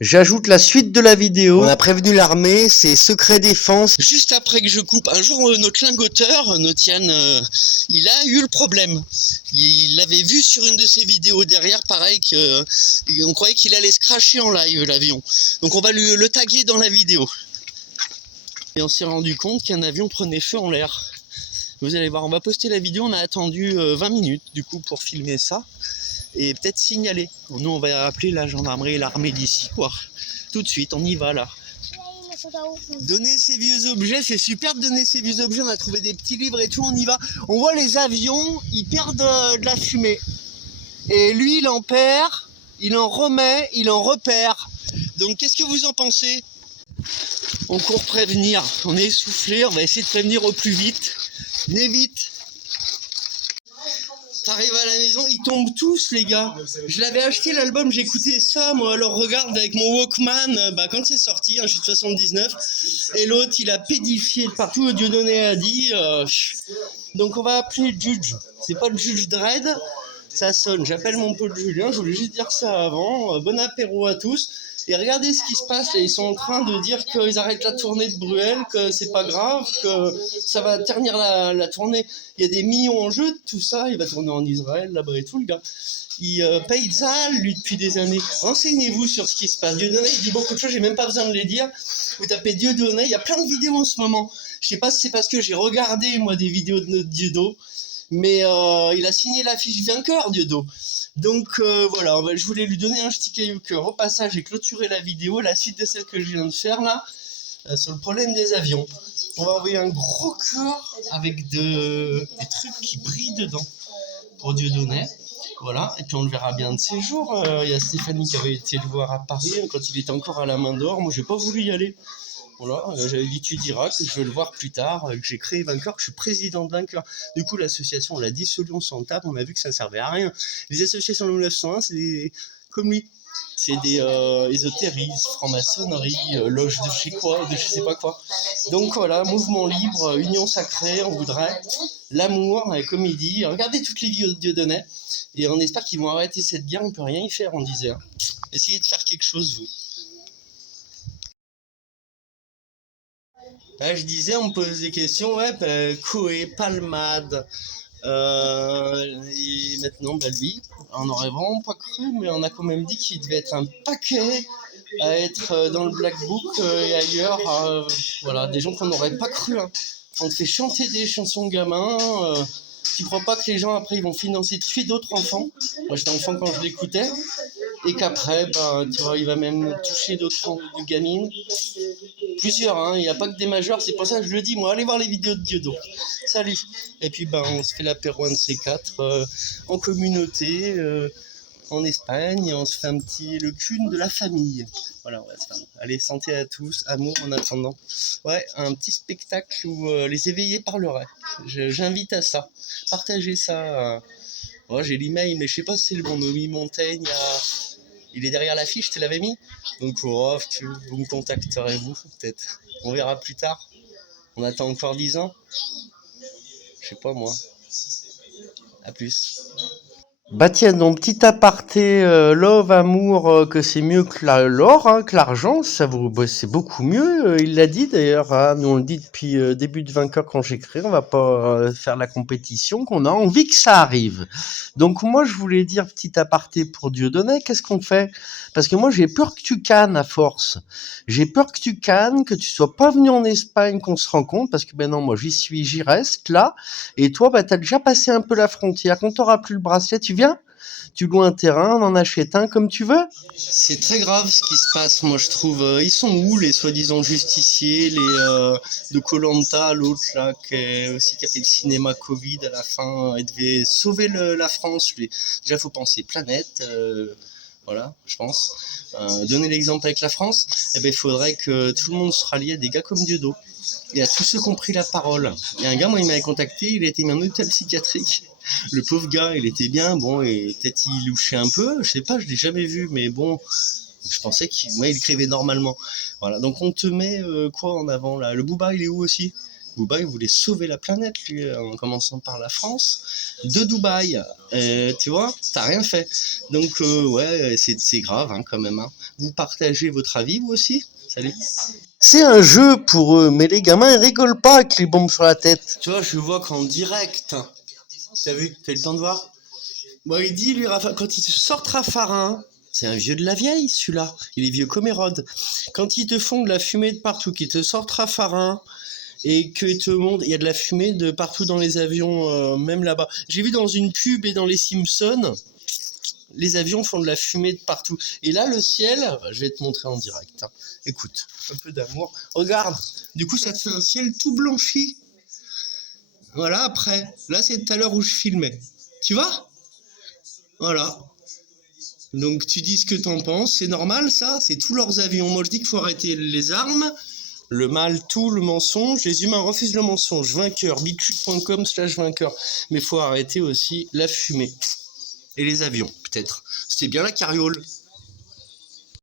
J'ajoute la suite de la vidéo. On a prévenu l'armée, c'est secret défense. Juste après que je coupe, un jour notre lingoteur, notre Yann, il a eu le problème. Il l'avait vu sur une de ses vidéos derrière, pareil, on croyait qu'il allait se crasher en live l'avion. Donc on va le taguer dans la vidéo. Et on s'est rendu compte qu'un avion prenait feu en l'air. Vous allez voir, on va poster la vidéo, on a attendu 20 minutes du coup pour filmer ça. Et peut-être signaler. Nous on va appeler la gendarmerie et l'armée d'ici quoi. Tout de suite, on y va là. Donner ses vieux objets, c'est super de donner ses vieux objets, on a trouvé des petits livres et tout, on y va. On voit les avions, ils perdent de la fumée. Et lui il en perd, il en remet, il en repère. Donc qu'est-ce que vous en pensez? On court prévenir, on est essoufflé, on va essayer de prévenir au plus vite. Venez vite. T'arrives à la maison, ils tombent tous les gars. Je l'avais acheté l'album, j'écoutais ça moi, alors regarde avec mon Walkman, quand c'est sorti, je suis de 79. Et l'autre il a pédifié de partout, Dieudonné a dit. Donc on va appeler le juge. C'est pas le juge Dredd, ça sonne. J'appelle mon pote Julien, je voulais juste dire ça avant. Bon apéro à tous. Et regardez ce qui se passe là, ils sont en train de dire qu'ils arrêtent la tournée de Bruel, que c'est pas grave, que ça va ternir la tournée. Il y a des millions en jeu de tout ça, il va tourner en Israël, là-bas et tout le gars. Il paye Zal, lui, depuis des années. Renseignez-vous sur ce qui se passe. Dieudonné, il dit beaucoup de choses, j'ai même pas besoin de les dire. Vous tapez Dieudonné, il y a plein de vidéos en ce moment. Je sais pas si c'est parce que j'ai regardé, moi, des vidéos de notre Dieudo, mais il a signé l'affiche vainqueur, Dieudo. Donc voilà, je voulais lui donner un petit caillou cœur. Au passage, j'ai clôturé la vidéo, la suite de celle que je viens de faire là, sur le problème des avions. On va envoyer un gros cœur avec des trucs qui brillent dedans pour Dieudonné. Voilà, et puis on le verra bien de ces jours. Il y a Stéphanie qui avait été le voir à Paris quand il était encore à la Main d'Or. Moi, j'ai pas voulu y aller. Voilà, j'avais dit tu diras que je veux le voir plus tard, que j'ai créé Vainqueur, que je suis président de Vainqueur. Du coup, l'association, on l'a dissolu, on s'en tape, on a vu que ça ne servait à rien. Les associations de 1901, c'est des comme lui. C'est des ésotérismes, franc-maçonnerie, loge de je sais quoi, de je sais pas quoi. Donc voilà, mouvement libre, union sacrée, on voudrait l'amour, comme il dit. Regardez toutes les vidéos de Dieudonné. Et on espère qu'ils vont arrêter cette guerre, on peut rien y faire, on disait. Essayez de faire quelque chose, vous. Je disais, on me pose des questions, Coé, Palmade, et maintenant, lui, on n'aurait vraiment pas cru, mais on a quand même dit qu'il devait être un paquet à être dans le Black Book et ailleurs, voilà, des gens qu'on n'aurait pas cru. On te fait chanter des chansons gamins, tu crois pas que les gens après ils vont financer tuer d'autres enfants? Moi j'étais enfant quand je l'écoutais, et qu'après, tu vois, il va même toucher d'autres gamines. Plusieurs, il n'y a pas que des majeurs, c'est pour ça que je le dis, moi, allez voir les vidéos de Dieudo. Salut. Et puis, on se fait l'apéro un de ces quatre, en communauté, en Espagne, on se fait le cul de la famille. Voilà, on va se faire. Allez, santé à tous, amour en attendant. Ouais, un petit spectacle où les éveillés parleraient. J'invite à ça. Partagez ça. J'ai l'email, mais je sais pas si c'est le bon. Noémie Montaigne, il est derrière l'affiche, tu l'avais mis. Donc, vous me contacterez, vous, peut-être. On verra plus tard. On attend encore 10 ans. Je sais pas, moi. À plus. Bah tiens, donc petit aparté, love, amour, que c'est mieux que l'or, que l'argent, c'est beaucoup mieux. Il l'a dit d'ailleurs, nous on le dit depuis début de Vainqueur quand j'écris, on va pas faire la compétition, qu'on a envie que ça arrive. Donc moi je voulais dire petit aparté pour Dieudonné, qu'est-ce qu'on fait? Parce que moi j'ai peur que tu cannes à force. J'ai peur que tu cannes, que tu sois pas venu en Espagne, qu'on se rencontre, parce que non, moi j'y reste là. Et toi, t'as déjà passé un peu la frontière. Quand t'auras plus le bracelet, tu viens, tu loues un terrain, on en achète un comme tu veux. C'est très grave ce qui se passe, moi je trouve. Ils sont où les soi-disant justiciers, les de Koh-Lanta, l'autre là qui a fait le cinéma Covid à la fin, elle devait sauver la France. Déjà faut penser planète. Voilà, je pense. Donner l'exemple avec la France, il faudrait que tout le monde se rallie à des gars comme Dieudo. Et à tous ceux qui ont pris la parole. Il y a un gars, moi, il m'avait contacté, il était mis en hôpital psychiatrique. Le pauvre gars, il était bien, et peut-être il louchait un peu, je sais pas, je l'ai jamais vu, mais bon, je pensais qu'il écrivait normalement. Voilà, donc on te met quoi en avant là? Le Booba, il est où aussi? Booba, il voulait sauver la planète, lui, en commençant par la France, de Dubaï. Tu vois, t'as rien fait. Donc, ouais, c'est grave, hein, quand même. Hein. Vous partagez votre avis, vous aussi? Salut. C'est un jeu pour eux, mais les gamins ils rigolent pas avec les bombes sur la tête. Tu vois, je vois qu'en direct, t'as vu, t'as eu le temps de voir? Bon, il dit, lui, quand il te sort Raffarin, c'est un vieux de la vieille, celui-là. Il est vieux comme Hérode. Quand ils te font de la fumée de partout, qu'ils te sortent Raffarin, et qu'ils te montrent, il y a de la fumée de partout dans les avions, même là-bas. J'ai vu dans une pub et dans les Simpsons, les avions font de la fumée de partout. Et là, le ciel, je vais te montrer en direct. Hein. Écoute, un peu d'amour. Regarde, du coup, ça te fait un ciel tout blanchi. Voilà, après. Là, c'est tout à l'heure où je filmais. Tu vois? Voilà. Donc, tu dis ce que t'en penses. C'est normal, ça? C'est tous leurs avions. Moi, je dis qu'il faut arrêter les armes, le mal, tout, le mensonge. Les humains refusent le mensonge. Vainqueur, bitu.com/vainqueur. Mais il faut arrêter aussi la fumée. Et les avions, peut-être. C'était bien la carriole.